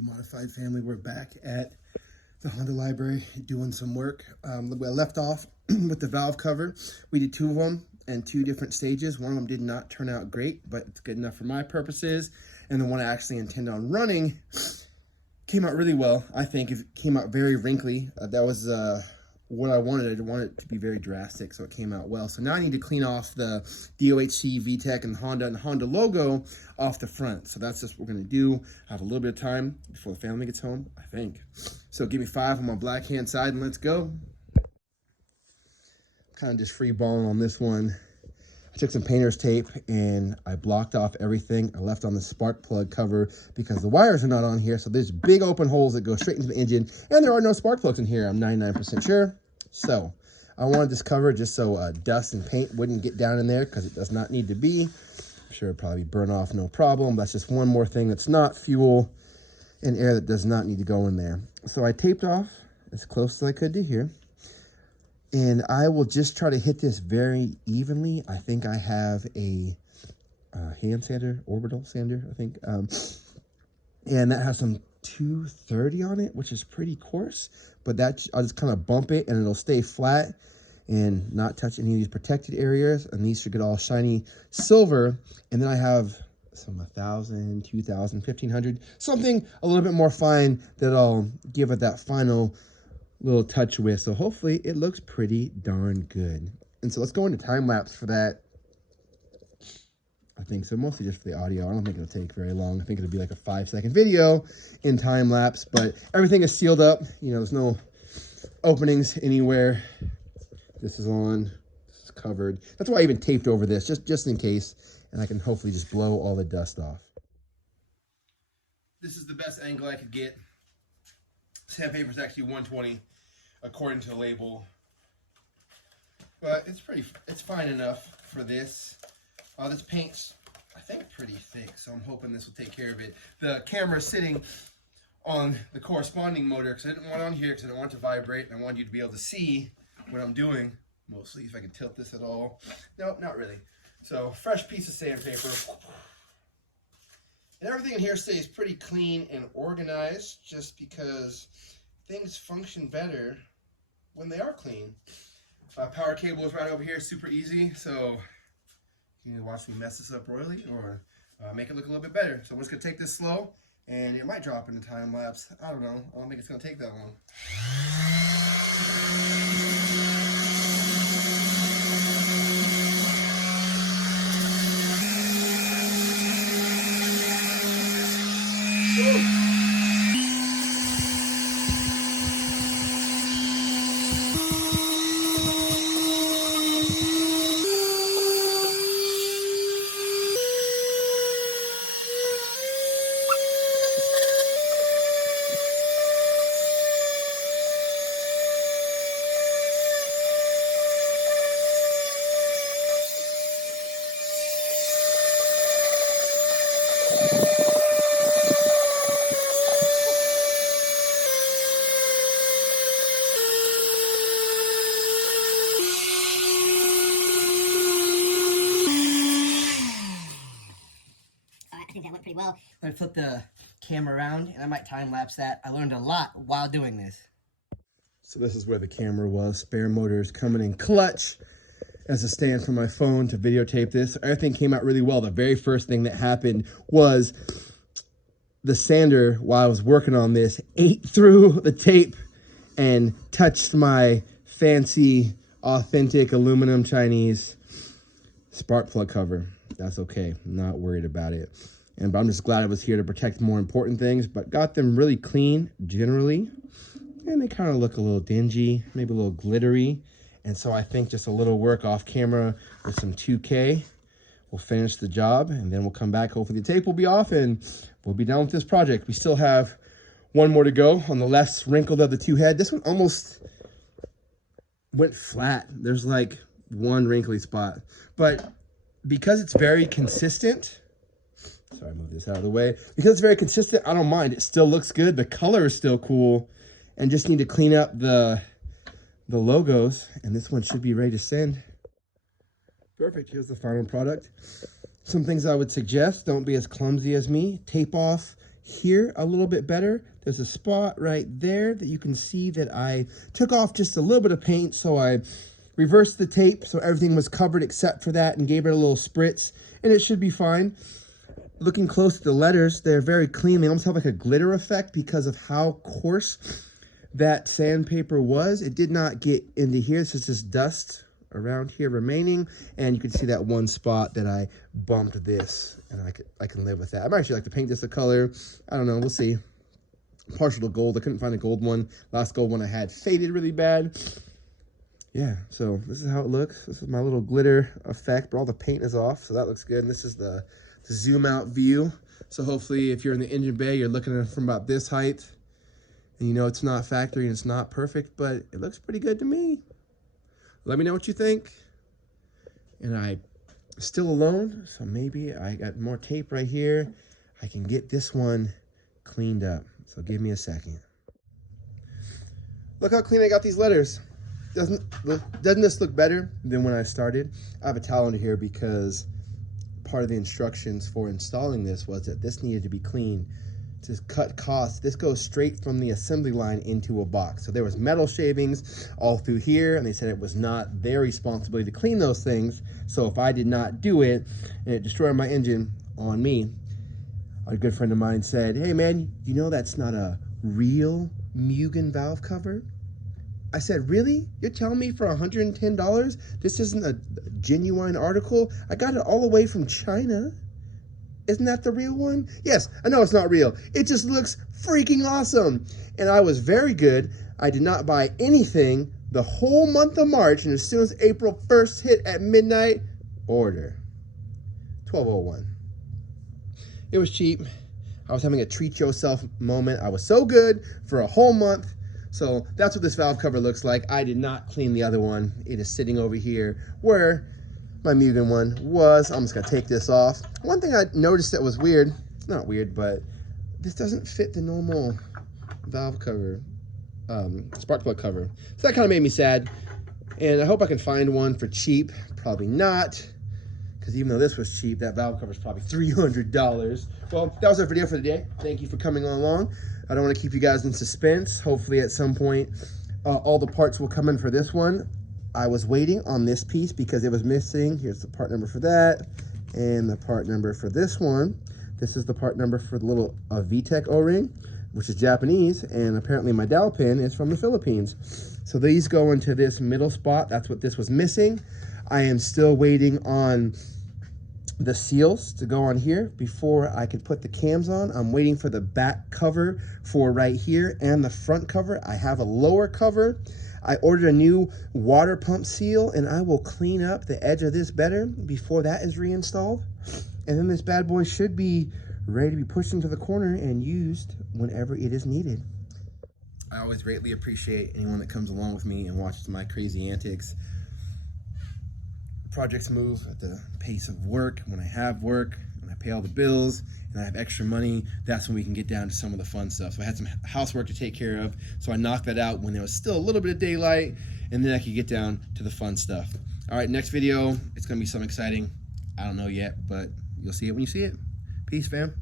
HV Modified family. We're back at the Honda library doing some work. I left off with the valve cover. We did two of them and two different stages. One of them did not turn out great, but it's good enough for my purposes. And the one I actually intend on running came out really well. I think it came out very wrinkly. That was what I wanted. I wanted it to be very drastic, so it came out well. So now I need to clean off the DOHC, VTEC, and Honda logo off the front. So that's just what we're gonna do. I have a little bit of time before the family gets home, I think. So give me 5 on my black hand side and let's go. Kind of just free balling on this one. I took some painter's tape and I blocked off everything. I left on the spark plug cover because the wires are not on here. So there's big open holes that go straight into the engine, and there are no spark plugs in here, I'm 99% sure. So I wanted this cover just so dust and paint wouldn't get down in there, because it does not need to be. I'm sure it'd probably burn off no problem. That's just one more thing that's not fuel and air that does not need to go in there. So I taped off as close as I could to here. And I will just try to hit this very evenly. I think I have a hand sander, orbital sander, I think. And that has some 230 on it, which is pretty coarse. But that, I'll just kind of bump it and it'll stay flat and not touch any of these protected areas. And these should get all shiny silver. And then I have some 1,000, 2,000, 1,500, something a little bit more fine that I'll give it that final little touch with. So hopefully it looks pretty darn good. And so let's go into time lapse for that. I think so, mostly just for the audio. I don't think it'll take very long. I think it'll be like a 5-second video in time lapse, but everything is sealed up. You know, there's no openings anywhere. This is on, this is covered. That's why I even taped over this, just in case, and I can hopefully just blow all the dust off. This is the best angle I could get. Sandpaper is actually 120 according to the label, but it's fine enough for this. This paint's, I think, pretty thick, so I'm hoping this will take care of it. The camera's sitting on the corresponding motor because I didn't want it on here because I didn't want it to vibrate, and I wanted you to be able to see what I'm doing, mostly, if I can tilt this at all. Nope, not really. So, fresh piece of sandpaper. And everything in here stays pretty clean and organized just because things function better when they are clean. Power cable is right over here, super easy. So you can watch me mess this up royally or make it look a little bit better. So I'm just gonna take this slow and it might drop into time lapse. I don't know. I don't think it's gonna take that long. I think that went pretty well. I'm gonna flip the camera around and I might time lapse that. I learned a lot while doing this. So this is where the camera was. Spare motors coming in clutch as a stand for my phone to videotape this. Everything came out really well. The very first thing that happened was the sander, while I was working on this, ate through the tape and touched my fancy, authentic aluminum Chinese spark plug cover. That's okay. I'm not worried about it. But I'm just glad I was here to protect more important things, but got them really clean generally. And they kind of look a little dingy, maybe a little glittery. And so I think just a little work off camera with some 2K will finish the job, and then we'll come back. Hopefully the tape will be off and we'll be done with this project. We still have one more to go on the less wrinkled of the two head. This one almost went flat. There's like one wrinkly spot, but because it's very consistent, sorry, move this out of the way. Because it's very consistent, I don't mind. It still looks good. The color is still cool, and just need to clean up the logos, and this one should be ready to send. Perfect. Here's the final product. Some things I would suggest: don't be as clumsy as me. Tape off here a little bit better. There's a spot right there that you can see that I took off just a little bit of paint, so I reversed the tape so everything was covered except for that and gave it a little spritz, and it should be fine. Looking close at the letters, they're very clean. They almost have like a glitter effect because of how coarse that sandpaper was. It did not get into here. This is just dust around here remaining, and you can see that one spot that I bumped this, and I can live with that. I'd actually like to paint this a color. I don't know, we'll see. Partial to gold. I couldn't find a gold one. Last gold one I had faded really bad. Yeah, so this is how it looks. This is my little glitter effect, but all the paint is off, so that looks good. And this is the zoom out view. So hopefully if you're in the engine bay, you're looking at it from about this height, and you know it's not factory and it's not perfect, but it looks pretty good to me. Let me know what you think. And I'm still alone, so maybe I got more tape right here. I can get this one cleaned up. So give me a second. Look how clean I got these letters. Doesn't this look better than when I started? I have a towel under here because part of the instructions for installing this was that this needed to be clean to cut costs. This goes straight from the assembly line into a box. So there was metal shavings all through here, and they said it was not their responsibility to clean those things. So if I did not do it and it destroyed my engine, on me. A good friend of mine said, "Hey man, you know that's not a real Mugen valve cover?" I said, "Really? You're telling me for $110 this isn't a genuine article? I got it all the way from China. Isn't that the real one?" Yes, I know it's not real. It just looks freaking awesome. And I was very good. I did not buy anything the whole month of March, and as soon as April 1st hit at midnight, order. 1201. It was cheap. I was having a treat yourself moment. I was so good for a whole month. So that's what this valve cover looks like. I did not clean the other one. It is sitting over here where my Mugen one was. I'm just gonna take this off. One thing I noticed that was weird, not weird, but this doesn't fit the normal valve cover, spark plug cover. So that kind of made me sad. And I hope I can find one for cheap. Probably not, because even though this was cheap, that valve cover is probably $300. Well, that was our video for the day. Thank you for coming along. I don't want to keep you guys in suspense. Hopefully at some point, all the parts will come in for this one. I was waiting on this piece because it was missing. Here's the part number for that, and the part number for this one. This is the part number for the little VTEC O-ring, which is Japanese, and apparently my dowel pin is from the Philippines. So these go into this middle spot. That's what this was missing. I am still waiting on the seals to go on here before I could put the cams on. I'm waiting for the back cover for right here and the front cover. I have a lower cover. I ordered a new water pump seal, and I will clean up the edge of this better before that is reinstalled. And then this bad boy should be ready to be pushed into the corner and used whenever it is needed. I always greatly appreciate anyone that comes along with me and watches my crazy antics. Projects move at the pace of work. When I have work, when I pay all the bills, and I have extra money, that's when we can get down to some of the fun stuff. So I had some housework to take care of, so I knocked that out when there was still a little bit of daylight, and then I could get down to the fun stuff. All right, next video, it's gonna be something exciting. I don't know yet, but you'll see it when you see it. Peace, fam.